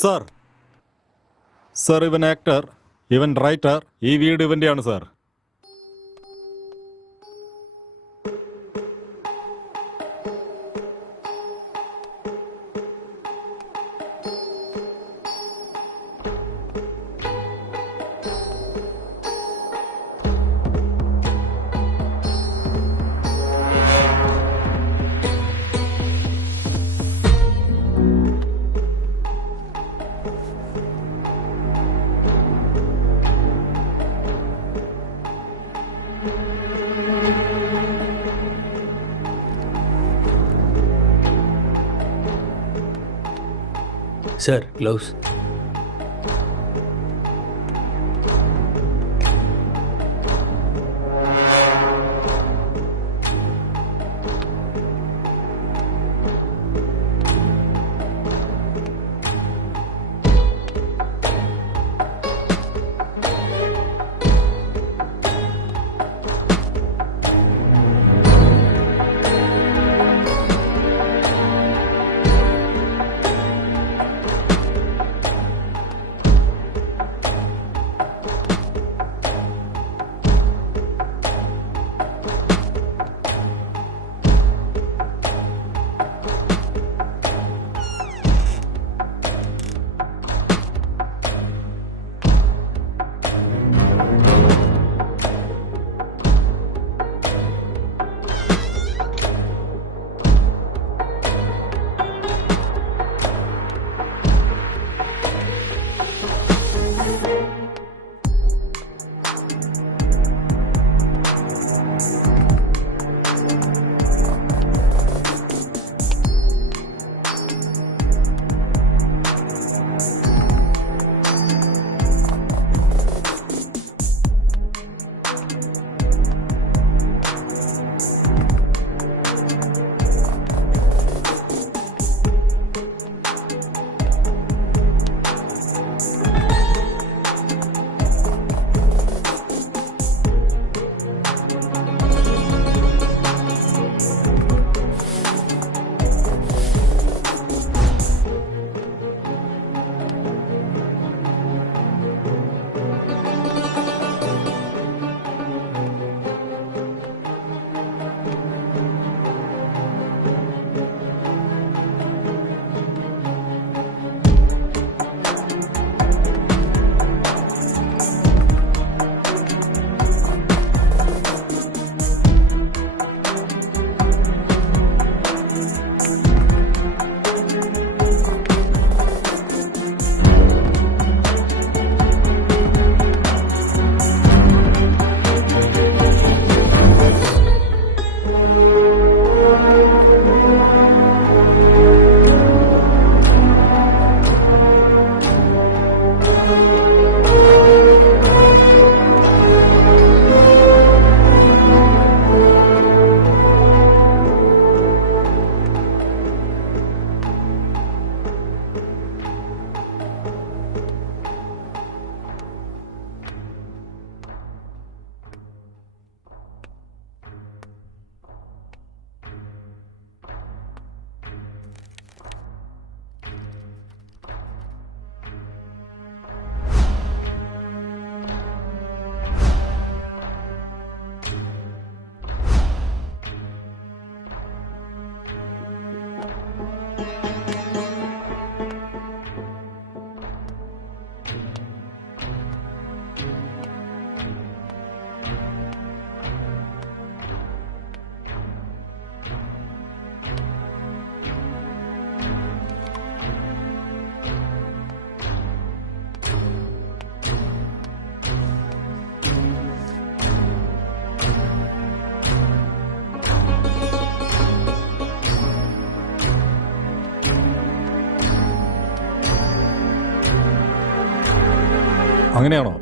Sir sir ഇവൻ actor, ഇവൻ writer, ഈ വീട് ഇവൻ്റെയാണ് സാർ. Sir gloves. അങ്ങനെയാണോ?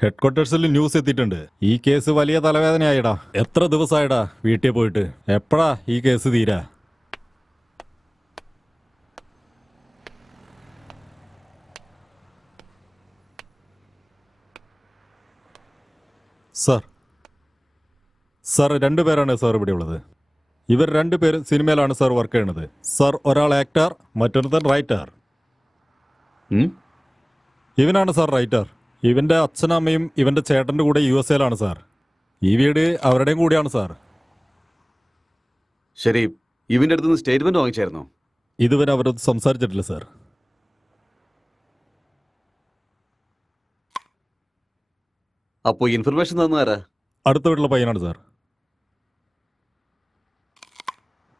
ഹെഡ് ക്വാർട്ടേഴ്സിൽ ന്യൂസ് എത്തിയിട്ടുണ്ട്. ഈ കേസ് വലിയ തലവേദനയായിടാ. എത്ര ദിവസമായിടാ വീട്ടിൽ പോയിട്ട്? എപ്പോഴാ ഈ കേസ് തീരാ? സാർ സാർ 2 പേരാണ് സാർ ഇവിടെ ഉള്ളത്. ഇവർ 2 പേരും സിനിമയിലാണ് സാർ വർക്ക് ചെയ്യണത്. സാർ ഒരാൾ ആക്ടർ, മറ്റൊരുത്തൻ റൈറ്റർ. ഉം? ഇവനാണ് സാർ റൈറ്റർ. ഇവന്റെ അച്ഛനും അമ്മയും ഇവന്റെ ചേട്ടന്റെ കൂടെ USA-ലാണ് സാർ. ഈ വീട് അവരുടെയും കൂടിയാണ് സാർ. ശരി, ഇവന്റെ അടുത്തുനിന്ന് സ്റ്റേറ്റ്മെന്റ് വാങ്ങിച്ചായിരുന്നോ? ഇതുവരെ അവരത് സംസാരിച്ചിട്ടില്ല സാർ. അപ്പോ ഇൻഫർമേഷൻ തന്നാരാ? അടുത്ത വീട്ടിലെ പയ്യനാണ് സാർ.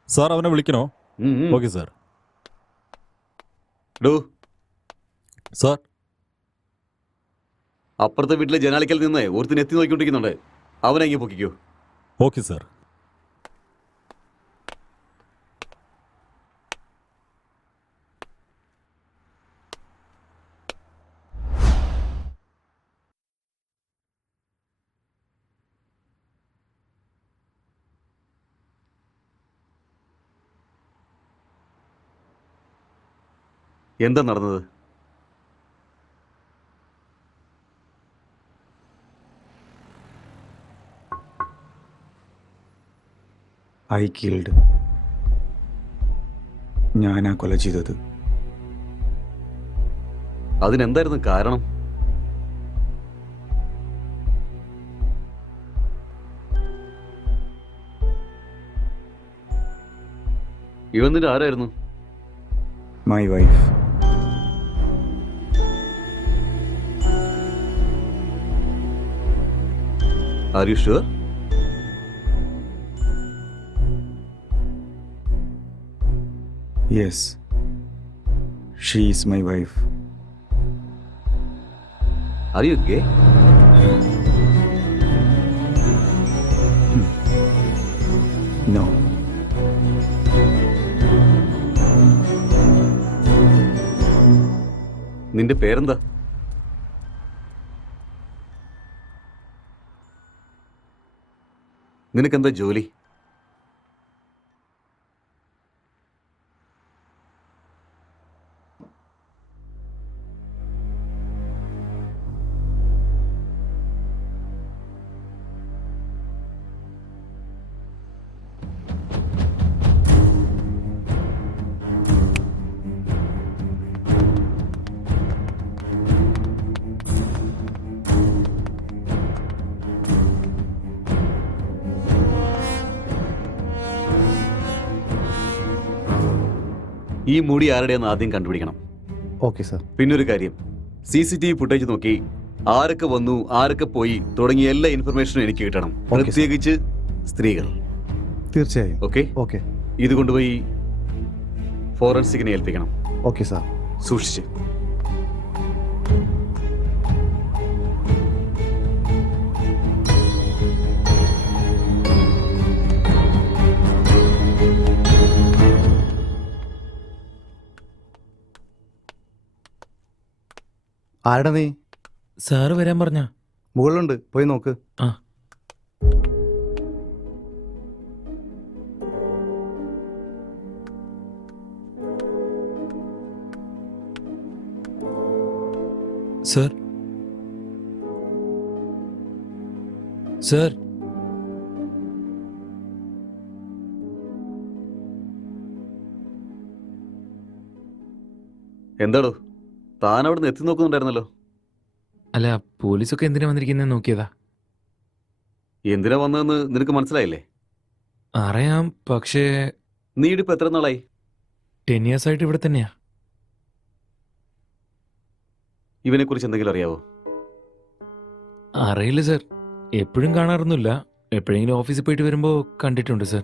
സാർ അവനെ വിളിക്കണോ? Okay sir. ഡോ, സാർ അപ്പുറത്തെ വീട്ടിലെ ജനാലിക്കൽ നിന്ന് ഒരുത്തിന് എത്തി നോക്കിക്കൊണ്ടിരിക്കുന്നുണ്ട്. അവനെ ഇങ്ങനെ പൊക്കിക്കോ. Okay sir. എന്താ നടന്നത്? I killed. ഞാനാ കൊല ചെയ്തത്. അതിനെന്തായിരുന്നു കാരണം? ഇവൻ നിന്റെ ആരായിരുന്നു? My wife. Are you sure? Yes, she is my wife. Are you gay? No. നിന്റെ പേരെന്താ? നിനക്കെന്താ ജോലി? ഈ മുടി ആരുടെയെന്ന് ആദ്യം കണ്ടുപിടിക്കണം. Okay sir. പിന്നൊരു കാര്യം, CCTV ഫുട്ടേജ് നോക്കി ആരൊക്കെ വന്നു, ആരൊക്കെ പോയി തുടങ്ങിയ എല്ലാ ഇൻഫർമേഷനും എനിക്ക് കിട്ടണം. Okay, sir. പ്രത്യേകിച്ച് സ്ത്രീകൾ. തീർച്ചയായും. ഓക്കെ? ഓക്കെ. ഇത് കൊണ്ടുപോയി ഫോറൻസിക്കിനെ ഏൽപ്പിക്കണം. Okay sir. സൂക്ഷിച്ച്. ആരുടെ നീ? സാറ് വരാൻ പറഞ്ഞ. മുകളിലുണ്ട്, പോയി നോക്ക്. ആ. സർ, സർ, എന്താടോ, താൻ അവിടെ നിന്ന് എത്തി നോക്കുന്നുണ്ടായിരുന്നല്ലോ. അല്ല, പോലീസൊക്കെ എന്തിനാ വന്നിരിക്കുന്നത് നോക്കിയതാ. എന്തിനാ വന്നതെന്ന് നിനക്ക് മനസ്സിലായില്ലേ? അറിയാം, പക്ഷേ നീ ഇടിപ്പ് എത്ര നാളായി? 10 years ആയിട്ട് ഇവിടെ തന്നെയാ. ഇവനെ കുറിച്ച് എന്തെങ്കിലും അറിയാവോ? അറിയില്ല സർ, എപ്പോഴും കാണാറൊന്നുമില്ല. എപ്പോഴെങ്കിലും ഓഫീസിൽ പോയിട്ട് വരുമ്പോൾ കണ്ടിട്ടുണ്ട് സർ.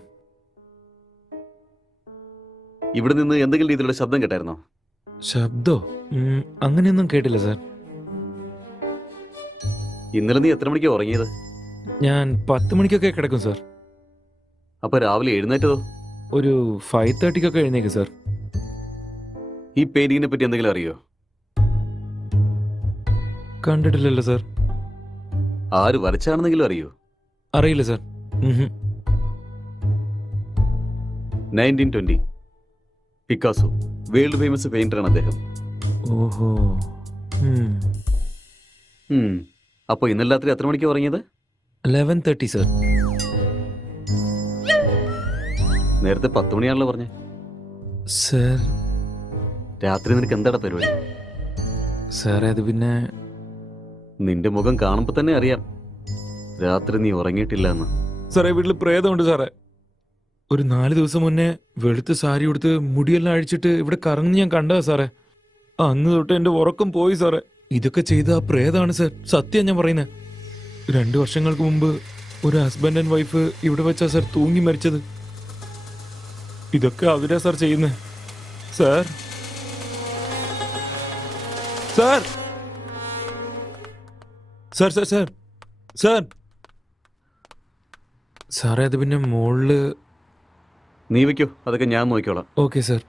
ഇവിടെ നിന്ന് എന്തെങ്കിലും രീതിയിലുള്ള ശബ്ദം കേട്ടായിരുന്നോ? ശബ്ദോ? അങ്ങനെയൊന്നും കേട്ടില്ല സർ. ഇന്നലെ നീ എത്ര മണിക്കാണ് ഉറങ്ങിയത്? ഞാൻ 10 മണിക്കൊക്കെ കിടക്കും സർ. അപ്പൊ രാവിലെ എഴുന്നേറ്റതോ? ഒരു 5:30 എഴുന്നേക്കും സർ. ഈ പെയിന്റിങ്ങിനെ പറ്റി എന്തെങ്കിലും അറിയോ? കണ്ടിട്ടില്ലല്ലോ സർ. ആര് വരച്ചാണെന്നെങ്കിലും അറിയോ? അറിയില്ല സർ. 1920 പിക്കാസോ, വേൾഡ് ഫേമസ് പെയിന്ററാണ് അദ്ദേഹം. ഓഹോ. അപ്പോൾ ഇന്നലെ രാത്രി എത്ര മണിക്ക് ഉറങ്ങിയത്? 11:30 സർ. നേരത്തെ 10 മണിയാണല്ലോ പറഞ്ഞേ. സർ, രാത്രി നിനക്ക് എന്താണ് പരിപാടി? സാറേ അത് പിന്നെ നിന്റെ മുഖം കാണുമ്പോൾ തന്നെ അറിയാം രാത്രി നീ ഉറങ്ങിയിട്ടില്ല എന്ന്. സാറേ വീട്ടിൽ പ്രേതമുണ്ട് സാറേ. ഒരു 4 ദിവസം മുന്നേ വെളുത്ത് സാരി ഉടുത്ത് മുടിയെല്ലാം അഴിച്ചിട്ട് ഇവിടെ കറങ്ങി ഞാൻ കണ്ടതാ സാറേ. അന്ന് തൊട്ട് എന്റെ ഉറക്കം പോയി സാറേ. ഇതൊക്കെ ചെയ്ത ആ പ്രേതാണ് സാർ, സത്യം ഞാൻ പറയുന്നത്. 2 വർഷങ്ങൾക്ക് മുമ്പ് ഒരു ഹസ്ബൻഡ് ആൻഡ് വൈഫ് ഇവിടെ വെച്ചാ സാർ തൂങ്ങി മരിച്ചത്. ഇതൊക്കെ അവരാ സാർ ചെയ്യുന്നത്. Sir sir sir sir sir sir സാറേ അത് പിന്നെ മോളില്. നീ വയ്ക്കോ, അതൊക്കെ ഞാൻ നോക്കിക്കോളാം. Okay sir.